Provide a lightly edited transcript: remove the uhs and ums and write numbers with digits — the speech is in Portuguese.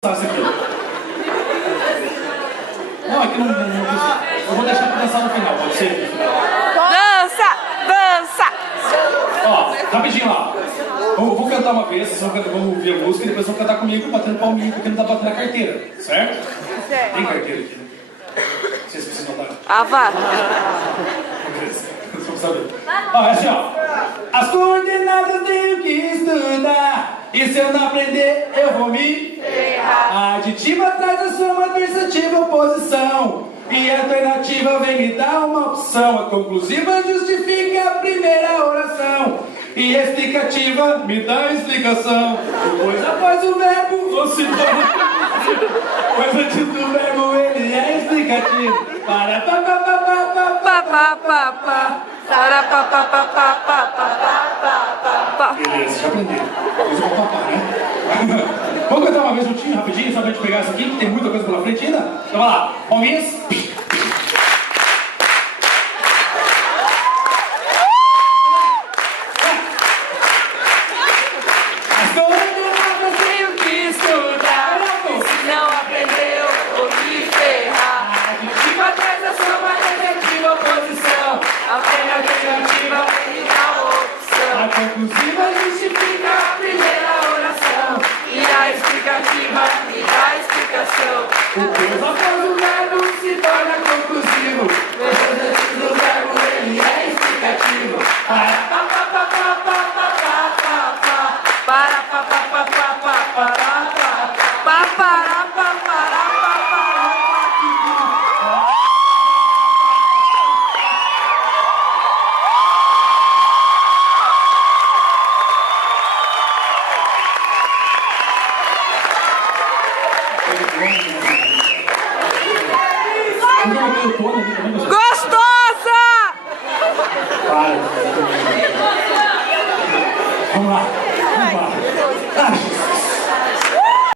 Isso aqui. Não, aqui não. Eu vou deixar pra dançar no final, pode ser? Dança! Dança! Ó, rapidinho lá. Eu vou cantar uma vez, vocês vão ouvir a música e depois vão cantar comigo, batendo palminho, porque não tá batendo na carteira, certo? Tem carteira aqui, né? Vocês precisam dar. Ah, vá! Ó, é assim, ó. As coordenadas tenho que estudar, e se eu não aprender, eu vou me ferrar. A aditiva traz a soma adversativa oposição, e a alternativa vem me dar uma opção. A conclusiva justifica a primeira oração, e a explicativa me dá a explicação. Depois após o verbo, ou se pois antes do verbo ele é explicativo. Para pa pa pa pa pa Pá, pá, pá, pá. Para, pá, pá, pá, pá, pá, pá, pá. Beleza, já aprendi. Depois eu vou papar, né? Vamos cantar uma vez juntinho, rapidinho, só pra gente pegar isso aqui, que tem muita coisa pela frente ainda. Então vai lá, palminhas. As coordenadas tenho que estudar, E se não aprendeu, vou me ferrar. a aditiva traz a soma adversativa oposição, A alternativa me dá uma opção. a conclusiva justifica a primeira oração, E a explicativa me dá a explicação. o Deus após o verbo se torna conclusivo, Depois antes do verbo ele é explicativo. para pa pa pa pa pa pa pa pa pa. Para, pá, pá, pá, pá, pá, pá, pá, pá. Pá, pará, pá, pará, pá, pará, pá. Gostosa! Vamos lá. Vamos lá. Ah,